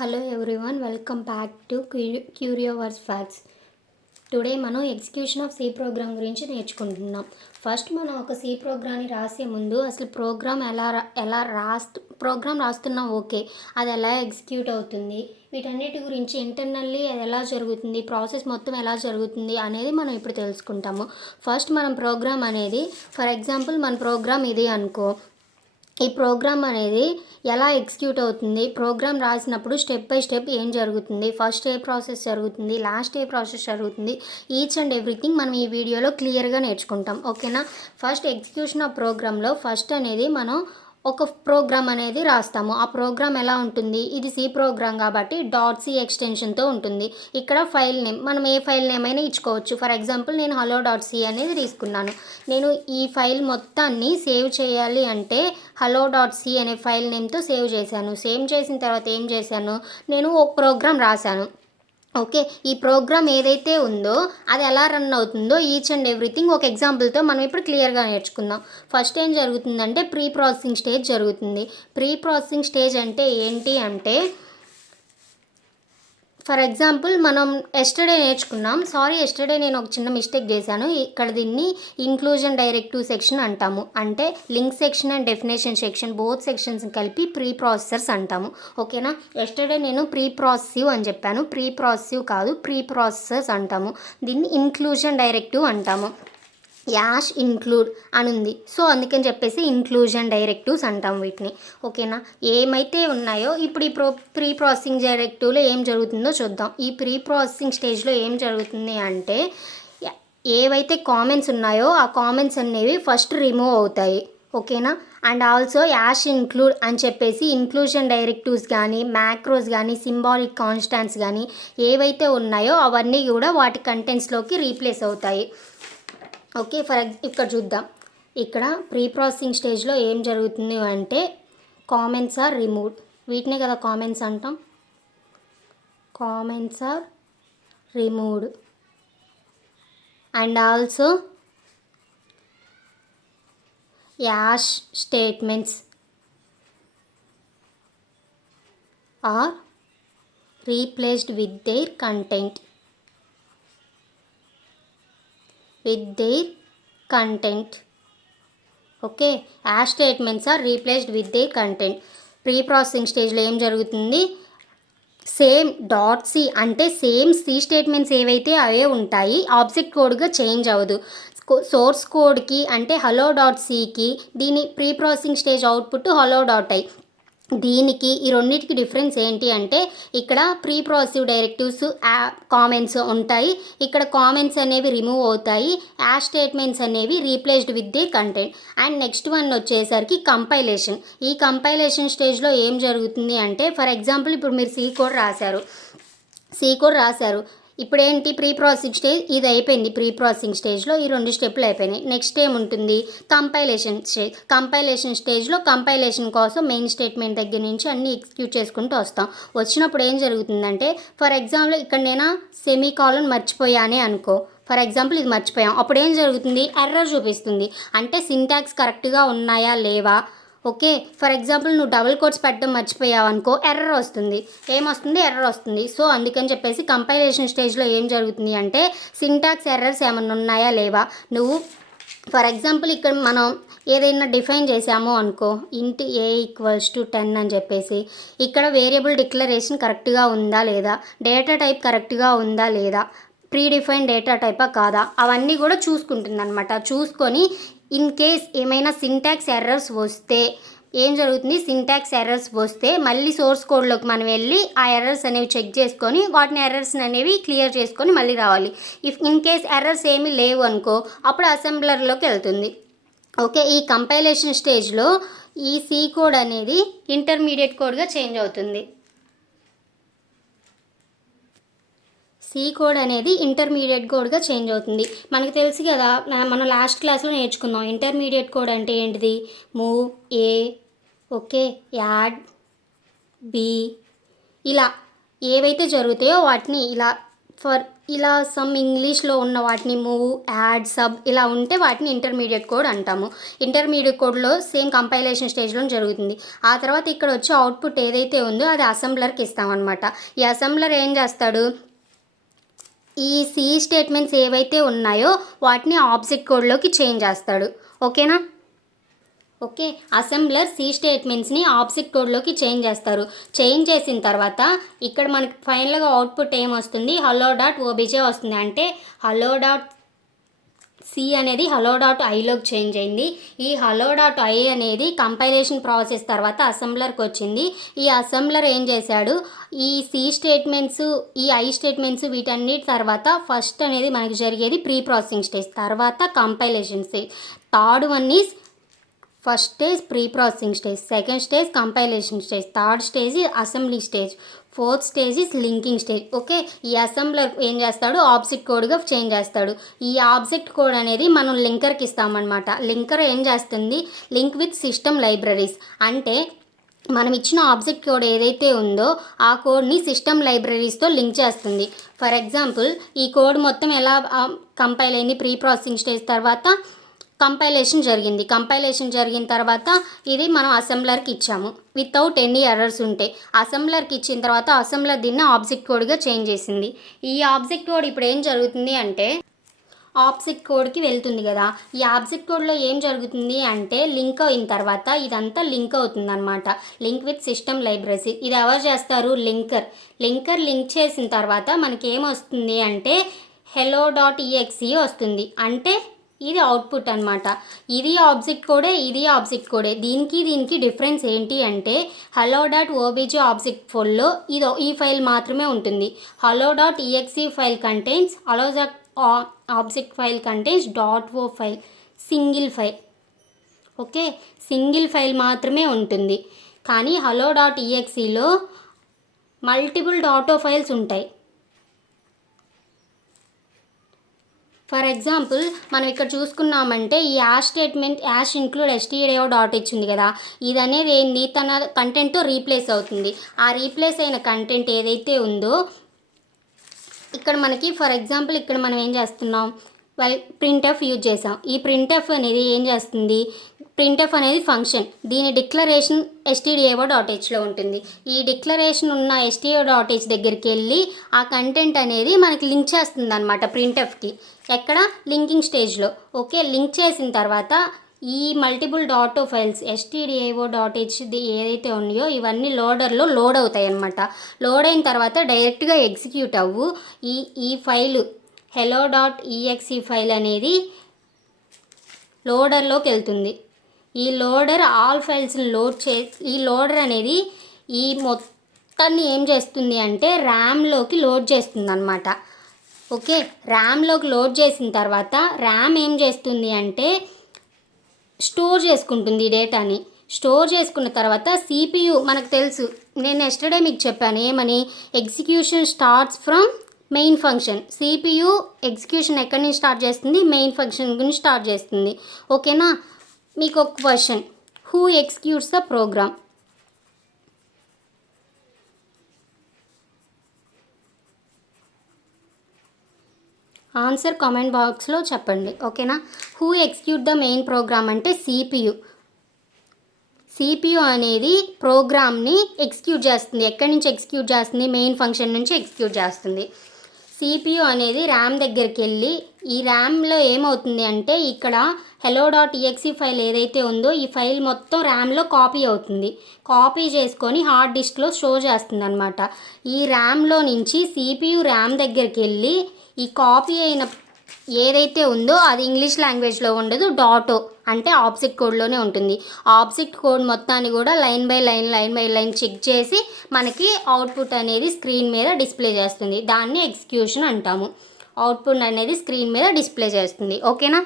Hello everyone, welcome back to Curioverse facts. Today మనం execution of C program గురించి నేర్చుకుంటున్నాం. First మనం ఒక సి ప్రోగ్రామ్ని రాసే ముందు అసలు ప్రోగ్రామ్ ప్రోగ్రామ్ రాస్తున్నాం, ఓకే, అది ఎలా ఎగ్జిక్యూట్ అవుతుంది, వీటన్నిటి గురించి ఇంటర్నల్లీ అది ఎలా జరుగుతుంది, ప్రాసెస్ మొత్తం ఎలా జరుగుతుంది అనేది మనం ఇప్పుడు తెలుసుకుంటాము. ఫస్ట్ మనం ప్రోగ్రామ్ అనేది, ఫర్ ఎగ్జాంపుల్ మన ప్రోగ్రామ్ ఇది అనుకో. ఈ ప్రోగ్రామ్ అనేది ఎలా ఎగ్జిక్యూట్ అవుతుంది, ప్రోగ్రామ్ రాసినప్పుడు స్టెప్ బై స్టెప్ ఏం జరుగుతుంది, ఫస్ట్ ఏ ప్రాసెస్ జరుగుతుంది, లాస్ట్ ఏ ప్రాసెస్ జరుగుతుంది, ఈచ్ అండ్ ఎవ్రీథింగ్ మనం ఈ వీడియోలో క్లియర్గా నేర్చుకుంటాం, ఓకేనా. ఫస్ట్ ఎగ్జిక్యూషన్ ఆఫ్ ప్రోగ్రాంలో ఫస్ట్ అనేది మనం ఒక ప్రోగ్రామ్ అనేది రాస్తాము. ఆ ప్రోగ్రామ్ ఎలా ఉంటుంది, ఇది సి ప్రోగ్రామ్ కాబట్టి .c ఎక్స్టెన్షన్తో ఉంటుంది. ఇక్కడ ఫైల్ నేమ్ మనం ఏ ఫైల్ నేమ్ అయినా ఇచ్చుకోవచ్చు. ఫర్ ఎగ్జాంపుల్ నేను hello.c అనేది తీసుకున్నాను. నేను ఈ ఫైల్ మొత్తాన్ని సేవ్ చేయాలి అంటే hello.c అనే ఫైల్ నేమ్తో సేవ్ చేశాను. సేవ్ చేసిన తర్వాత ఏం చేశాను, నేను ఒక ప్రోగ్రామ్ రాశాను. ఓకే, ఈ ప్రోగ్రామ్ ఏదైతే ఉందో అది ఎలా రన్ అవుతుందో ఈచ్ అండ్ ఎవ్రీథింగ్ ఒక ఎగ్జాంపుల్తో మనం ఇప్పుడు క్లియర్గా నేర్చుకుందాం. ఫస్ట్ ఏం జరుగుతుందంటే ప్రీ ప్రాసెసింగ్ స్టేజ్ జరుగుతుంది. ప్రీ ప్రాసెసింగ్ స్టేజ్ అంటే ఏంటి అంటే, ఫర్ ఎగ్జాంపుల్ మనం ఎస్టర్డే నేను ఒక చిన్న మిస్టేక్ చేశాను. ఇక్కడ దీన్ని ఇంక్లూజన్ డైరెక్టివ్ సెక్షన్ అంటాము. అంటే link section and definition section both sections కలిపి ప్రీ ప్రాసెసర్స్ అంటాము, ఓకేనా. ఎస్టర్డే నేను ప్రీ ప్రాసెసివ్ అని చెప్పాను, ప్రీ ప్రాసెసివ్ కాదు, ప్రీ ప్రాసెసర్స్ అంటాము. దీన్ని ఇంక్లూజన్ డైరెక్టివ్ అంటాము. యాష్ ఇంక్లూడ్ అని ఉంది, సో అందుకని చెప్పేసి ఇంక్లూజన్ డైరెక్టివ్స్ అంటాం వీటిని, ఓకేనా. ఏమైతే ఉన్నాయో ఇప్పుడు ఈ ప్రీ ప్రాసెసింగ్ డైరెక్టివ్లో ఏం జరుగుతుందో చూద్దాం. ఈ ప్రీ ప్రాసెసింగ్ స్టేజ్లో ఏం జరుగుతుంది అంటే, ఏవైతే కామెంట్స్ ఉన్నాయో ఆ కామెంట్స్ అనేవి ఫస్ట్ రిమూవ్ అవుతాయి, ఓకేనా. అండ్ ఆల్సో యాష్ ఇంక్లూడ్ అని చెప్పేసి ఇంక్లూజన్ డైరెక్టివ్స్ కానీ మ్యాక్రోస్ కానీ సింబాలిక్ కాన్స్టాంట్స్ కానీ ఏవైతే ఉన్నాయో అవన్నీ కూడా వాటి కంటెంట్స్లోకి రీప్లేస్ అవుతాయి, ఓకే. ఇక్కడ చూద్దాం. ఇక్కడ ప్రీ ప్రాసెసింగ్ స్టేజ్లో ఏం జరుగుతుంది అంటే కామెంట్స్ ఆర్ రిమూవ్డ్, వీటినే కదా కామెంట్స్ అంటాం. Comments are removed and also hash statements are replaced with their content. Okay, hash statements are replaced with their content. Pre processing స్టేజ్లో ఏం జరుగుతుంది, సేమ్ .c అంటే సేమ్ సి స్టేట్మెంట్స్ ఏవైతే అవే ఉంటాయి, ఆబ్జెక్ట్ కోడ్గా చేంజ్ అవ్వదు. సోర్స్ కోడ్కి అంటే hello.cకి దీని pre processing stage output hello.i. దీనికి ఈ రెండింటికి డిఫరెన్స్ ఏంటి అంటే, ఇక్కడ ప్రీ ప్రాసెసివ్ డైరెక్టివ్స్ కామెంట్స్ ఉంటాయి, ఇక్కడ కామెంట్స్ అనేవి రిమూవ్ అవుతాయి, యాష్ స్టేట్మెంట్స్ అనేవి replaced with the content. And next one వచ్చేసరికి కంపైలేషన్. ఈ కంపైలేషన్ స్టేజ్లో ఏం జరుగుతుంది అంటే, ఫర్ ఎగ్జాంపుల్ ఇప్పుడు మీరు సి కోడ్ రాశారు. ఇప్పుడు ఏంటి, ప్రీ ప్రాసెసింగ్ స్టేజ్ ఇది అయిపోయింది. ప్రీ ప్రాసెసింగ్ స్టేజ్లో ఈ 2 స్టెప్లు అయిపోయినాయి. నెక్స్ట్ ఏముంటుంది, కంపైలేషన్ స్టేజ్లో కంపైలేషన్ కోసం మెయిన్ స్టేట్మెంట్ దగ్గర నుంచి అన్నీ ఎగ్జిక్యూట్ చేసుకుంటూ వస్తాం. వచ్చినప్పుడు ఏం జరుగుతుందంటే, ఫర్ ఎగ్జాంపుల్ ఇక్కడ నేను సెమీకాలన్ మర్చిపోయానే అనుకో, ఫర్ ఎగ్జాంపుల్ ఇది మర్చిపోయాం, అప్పుడు ఏం జరుగుతుంది, ఎర్రర్ చూపిస్తుంది. అంటే సింటాక్స్ కరెక్ట్గా ఉన్నాయా లేవా, ఓకే. ఫర్ ఎగ్జాంపుల్ నువ్వు డబుల్ కోట్స్ పెట్టడం మర్చిపోయావు అనుకో, ఎర్రర్ వస్తుంది. ఎర్రర్ వస్తుంది. సో అందుకని చెప్పేసి కంపైలేషన్ స్టేజ్లో ఏం జరుగుతుంది అంటే, సింటాక్స్ ఎర్రర్స్ ఏమన్నా ఉన్నాయా లేవా, నువ్వు ఫర్ ఎగ్జాంపుల్ ఇక్కడ మనం ఏదైనా డిఫైన్ చేసామో అనుకో, ఇంట్ a = 10 అని చెప్పేసి, ఇక్కడ వేరియబుల్ డిక్లరేషన్ కరెక్ట్గా ఉందా లేదా, డేటా టైప్ కరెక్ట్గా ఉందా లేదా, ప్రీ డిఫైన్ డేటా టైపా కాదా, అవన్నీ కూడా చూసుకుంటుంది అనమాట. చూసుకొని ఇన్ కేస్ ఏమైనా సింటాక్స్ ఎర్రర్స్ వస్తే ఏం జరుగుతుంది, సింటాక్స్ ఎర్రర్స్ వస్తే మళ్ళీ సోర్స్ కోడ్లోకి మనం వెళ్ళి ఆ ఎర్రర్స్ అనేవి చెక్ చేసుకొని వాటిని ఎర్రర్స్ అనేవి క్లియర్ చేసుకొని మళ్ళీ రావాలి. ఇన్ కేస్ ఎర్రర్స్ ఏమీ లేవు అనుకో, అప్పుడు అసెంబ్లర్లోకి వెళ్తుంది, ఓకే. ఈ కంపైలేషన్ స్టేజ్లో ఈ సి కోడ్ అనేది ఇంటర్మీడియట్ కోడ్గా చేంజ్ అవుతుంది. సి కోడ్ అనేది ఇంటర్మీడియట్ కోడ్గా చేంజ్ అవుతుంది. మనకు తెలుసు కదా, మనం లాస్ట్ క్లాస్లో నేర్చుకుందాం ఇంటర్మీడియట్ కోడ్ అంటే ఏంటిది, move A, okay, add B, ఇలా ఏవైతే జరుగుతాయో వాటిని ఇలా ఫర్ ఇలా సమ్ ఇంగ్లీష్లో ఉన్న వాటిని మూవ్, యాడ్, సబ్ ఇలా ఉంటే వాటిని ఇంటర్మీడియట్ కోడ్ అంటాము. ఇంటర్మీడియట్ కోడ్లో సేమ్ కంపైలేషన్ స్టేజ్లో జరుగుతుంది. ఆ తర్వాత ఇక్కడ వచ్చే అవుట్పుట్ ఏదైతే ఉందో అది అసెంబ్లర్కి ఇస్తామన్నమాట. ఈ అసెంబ్లర్ ఏం చేస్తాడు, ఈ సి స్టేట్మెంట్స్ ఏవైతే ఉన్నాయో వాటిని ఆబ్జెక్ట్ కోడ్లోకి చేంజ్ చేస్తాడు. ఓకేనా? ఓకే, అసెంబ్లర్ సి స్టేట్మెంట్స్ని ఆబ్జెక్ట్ కోడ్లోకి చేంజ్ చేస్తారు. చేంజ్ చేసిన తర్వాత ఇక్కడ మనకి ఫైనల్గా అవుట్పుట్ ఏమొస్తుంది, హలో డాట్ ఓబీజే వస్తుంది. అంటే హలో డాట్ సి అనేది హలో డాట్ ఐలోకి చేంజ్ అయింది. ఈ హలో డాట్ ఐ అనేది కంపైలేషన్ ప్రాసెస్ తర్వాత అసెంబ్లర్కి వచ్చింది. ఈ అసెంబ్లర్ ఏం చేశాడు, ఈ సి స్టేట్మెంట్స్, ఈ ఐ స్టేట్మెంట్స్ వీటన్నిటి తర్వాత ఫస్ట్ అనేది మనకి జరిగేది ప్రీ ప్రాసెసింగ్ స్టేజ్, తర్వాత compilation stage. Third one is first stage pre processing stage, second stage compilation stage, third stage assembly stage, fourth stage is linking stage. Okay, ఈ assembler ఏం చేస్తాడు, object కోడ్గా చేంజ్ చేస్తాడు. ఈ ఆబ్జెక్ట్ కోడ్ అనేది మనం లింకర్కి ఇస్తామన్నమాట. Linker ఏం చేస్తుంది, లింక్ విత్ సిస్టమ్ లైబ్రరీస్. అంటే మనం ఇచ్చిన ఆబ్జెక్ట్ కోడ్ ఏదైతే ఉందో ఆ కోడ్ని సిస్టమ్ లైబ్రరీస్తో లింక్ చేస్తుంది. ఫర్ ఎగ్జాంపుల్ ఈ కోడ్ మొత్తం ఎలా కంపైల్ అయింది, ప్రీ ప్రాసెసింగ్ స్టేజ్ తర్వాత కంపైలేషన్ జరిగిన తర్వాత ఇది మనం అసెంబ్లర్కి ఇచ్చాము వితౌట్ ఎనీ ఎర్రర్స్ ఉంటే. అసెంబ్లర్కి ఇచ్చిన తర్వాత అసెంబ్లర్ దీన్ని ఆబ్జెక్ట్ కోడ్గా చేంజ్ చేసింది. ఈ ఆబ్జెక్ట్ కోడ్ ఇప్పుడు ఏం జరుగుతుంది అంటే ఆబ్జెక్ట్ కోడ్కి వెళ్తుంది కదా. ఈ ఆబ్జెక్ట్ కోడ్లో ఏం జరుగుతుంది అంటే లింక్ అయిన తర్వాత ఇదంతా లింక్ అవుతుంది అనమాట. Link with system library. ఇది ఎవరు చేస్తారు, లింకర్ లింక్ చేసిన తర్వాత మనకి ఏమొస్తుంది అంటే హెలో డాట్ ఈఎక్సీ వస్తుంది. అంటే ఇది అవుట్పుట్ అనమాట. ఇది ఆబ్జెక్ట్ కోడే. దీనికి డిఫరెన్స్ ఏంటి అంటే హలో డాట్ ఓబీజీ ఆబ్జెక్ట్ ఫోల్లో ఈ ఫైల్ మాత్రమే ఉంటుంది. Hello dot EXE file contains object file contains dot O file, single file. Okay, single file మాత్రమే ఉంటుంది. కానీ హలో డాట్ ఈఎక్సీలో మల్టిపుల్ డాట్ ఓ ఫైల్స్ ఉంటాయి. ఫర్ ఎగ్జాంపుల్ మనం ఇక్కడ చూసుకున్నామంటే ఈ hash statement hash include stdio dot H ఉంది కదా, ఇది అనేది ఏంది, తన కంటెంట్తో రీప్లేస్ అవుతుంది. ఆ రీప్లేస్ అయిన కంటెంట్ ఏదైతే ఉందో ఇక్కడ మనకి ఫర్ ఎగ్జాంపుల్ ఇక్కడ మనం ఏం చేస్తున్నాం, ప్రింట్ఎఫ్ యూజ్ చేసాం. ఈ ప్రింట్ఎఫ్ అనేది ఏం చేస్తుంది, ప్రింట్ఎఫ్ అనేది ఫంక్షన్, దీని డిక్లరేషన్ stdio డాట్ హెచ్లో ఉంటుంది. ఈ డిక్లరేషన్ ఉన్న stdio డాట్ హెచ్ దగ్గరికి వెళ్ళి ఆ కంటెంట్ అనేది మనకి లింక్ చేస్తుంది అనమాట ప్రింట్ఎఫ్కి. ఎక్కడ, లింకింగ్ స్టేజ్లో. ఓకే, లింక్ చేసిన తర్వాత ఈ multiple dot files stdio dot H ఏదైతే ఉన్నాయో ఇవన్నీ లోడర్లో లోడ్ అవుతాయి అన్నమాట. లోడ్ అయిన తర్వాత డైరెక్ట్గా ఎగ్జిక్యూట్ అవ్వు. ఈ file hello dot EXE file అనేది లోడర్లోకి వెళ్తుంది. ఈ లోడర్ ఆల్ ఫైల్స్ని ఈ లోడర్ అనేది ఈ మొత్తాన్ని ఏం చేస్తుంది అంటే ర్యామ్లోకి లోడ్ చేస్తుంది అనమాట. ఓకే, ర్యామ్లోకి లోడ్ చేసిన తర్వాత ర్యామ్ ఏం చేస్తుంది అంటే స్టోర్ చేసుకుంటుంది ఈ డేటాని. స్టోర్ చేసుకున్న తర్వాత CPU మనకు తెలుసు, నేను ఎస్టర్డే మీకు చెప్పాను ఏమని, execution starts from main function. CPU execution ఎక్కడి నుంచి స్టార్ట్ చేస్తుంది, మెయిన్ ఫంక్షన్ గురించి స్టార్ట్ చేస్తుంది. ఓకేనా? మీకు ఒక question, who executes the program? Answer comment బాక్స్లో చెప్పండి. ఓకేనా? Who execute the main program అంటే CPU అనేది ప్రోగ్రామ్ని ఎగ్జిక్యూట్ చేస్తుంది. ఎక్కడి నుంచి ఎగ్జిక్యూట్ చేస్తుంది, మెయిన్ ఫంక్షన్ నుంచి ఎగ్జిక్యూట్ చేస్తుంది. CPU అనేది ర్యామ్ దగ్గరికి వెళ్ళి ఈ ర్యామ్లో ఏమవుతుంది అంటే ఇక్కడ హెలో డాట్ ఈఎక్సీ ఫైల్ ఏదైతే ఉందో ఈ ఫైల్ మొత్తం ర్యామ్లో కాపీ అవుతుంది. కాపీ చేసుకొని హార్డ్ డిస్క్లో స్టోర్ చేస్తుంది అనమాట. ఈ ర్యామ్లో నుంచి CPU ర్యామ్ దగ్గరికి వెళ్ళి ఈ కాపీ అయిన ఏదైతే ఉందో అది ఇంగ్లీష్ లాంగ్వేజ్లో ఉండదు, డాటో అంటే ఆబ్జెక్ట్ కోడ్లోనే ఉంటుంది. ఆబ్జెక్ట్ కోడ్ మొత్తాన్ని కూడా లైన్ బై లైన్ చెక్ చేసి మనకి అవుట్పుట్ అనేది స్క్రీన్ మీద డిస్ప్లే చేస్తుంది. దాన్ని ఎగ్జిక్యూషన్ అంటాము. అవుట్పుట్ అనేది స్క్రీన్ మీద డిస్ప్లే చేస్తుంది. ఓకేనా?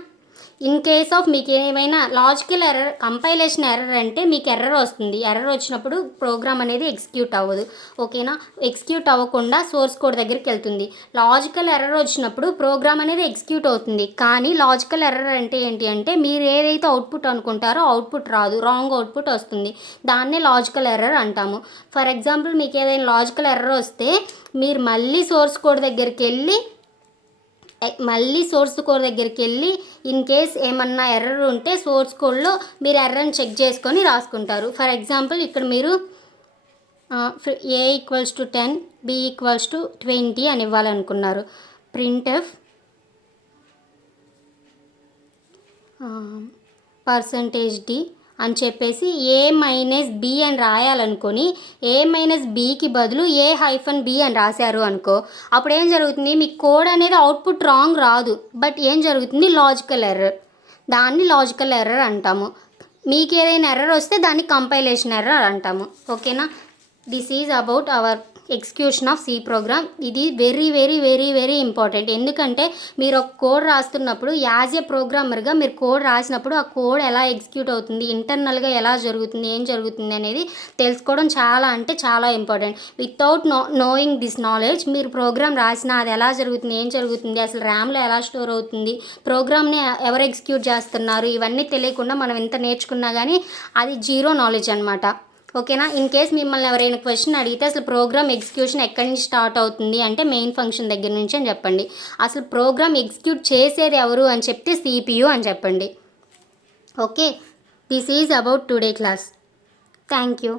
ఇన్ కేస్ ఆఫ్ మీకు ఏమైనా లాజికల్ ఎర్రర్, కంపైలేషన్ ఎర్రర్ అంటే మీకు ఎర్రర్ వస్తుంది. ఎర్రర్ వచ్చినప్పుడు ప్రోగ్రామ్ అనేది ఎగ్జిక్యూట్ అవ్వదు. ఓకేనా? ఎగ్జిక్యూట్ అవ్వకుండా సోర్స్ కోడ్ దగ్గరికి వెళ్తుంది. లాజికల్ ఎర్రర్ వచ్చినప్పుడు ప్రోగ్రామ్ అనేది ఎగ్జిక్యూట్ అవుతుంది. కానీ లాజికల్ ఎర్రర్ అంటే ఏంటి అంటే మీరు ఏదైతే అవుట్పుట్ అనుకుంటారో అవుట్పుట్ రాదు, రాంగ్ అవుట్పుట్ వస్తుంది. దాన్నే లాజికల్ ఎర్రర్ అంటాము. ఫర్ ఎగ్జాంపుల్ మీకు ఏదైనా లాజికల్ ఎర్రర్ వస్తే మీరు మళ్ళీ సోర్స్ కోడ్ దగ్గరికి వెళ్ళి మళ్ళీ సోర్స్ కోడ్ దగ్గరికి వెళ్ళి ఇన్ కేస్ ఏమన్నా ఎర్రర్ ఉంటే సోర్స్ కోడ్లో మీరు ఎర్రర్ని చెక్ చేసుకొని రాసుకుంటారు. ఫర్ ఎగ్జాంపుల్ ఇక్కడ మీరు a = 10 b = 20 అని ఇవ్వాలనుకున్నారు. printf %d అని చెప్పేసి a-b అని రాయాలనుకొని a-bకి బదులు a-b అని రాశారు అనుకో, అప్పుడు ఏం జరుగుతుంది, మీ కోడ్ అనేది అవుట్పుట్ రాంగ్ రాదు, బట్ ఏం జరుగుతుంది, లాజికల్ ఎర్రర్. దాన్ని లాజికల్ ఎర్రర్ అంటాము. మీకు ఏదైనా ఎర్రర్ వస్తే దాన్ని కంపైలేషన్ ఎర్రర్ అంటాము. ఓకేనా? This is about our execution of C program. ఇది very very very very important. ఎందుకంటే మీరు ఒక కోడ్ రాస్తున్నప్పుడు యాజ్ ఏ ప్రోగ్రామర్గా మీరు కోడ్ రాసినప్పుడు ఆ కోడ్ ఎలా ఎగ్జిక్యూట్ అవుతుంది, ఇంటర్నల్గా ఎలా జరుగుతుంది, ఏం జరుగుతుంది అనేది తెలుసుకోవడం చాలా అంటే చాలా important. Without knowing this knowledge మీరు ప్రోగ్రామ్ రాసినా అది ఎలా జరుగుతుంది, ఏం జరుగుతుంది, అసలు ర్యామ్లో ఎలా స్టోర్ అవుతుంది, ప్రోగ్రామ్ని ఎవరు ఎగ్జిక్యూట్ చేస్తున్నారు, ఇవన్నీ తెలియకుండా మనం ఎంత నేర్చుకున్నా కానీ అది జీరో నాలెడ్జ్ అనమాట. ఓకేనా? ఇన్ కేస్ మిమ్మల్ని ఎవరైనా క్వశ్చన్ అడిగితే అసలు ప్రోగ్రామ్ ఎగ్జిక్యూషన్ ఎక్కడి నుంచి స్టార్ట్ అవుతుంది అంటే మెయిన్ ఫంక్షన్ దగ్గర నుంచి అని చెప్పండి. అసలు ప్రోగ్రామ్ ఎగ్జిక్యూట్ చేసేది ఎవరు అని చెప్తే CPU అని చెప్పండి. Okay, this is about today class. Thank you.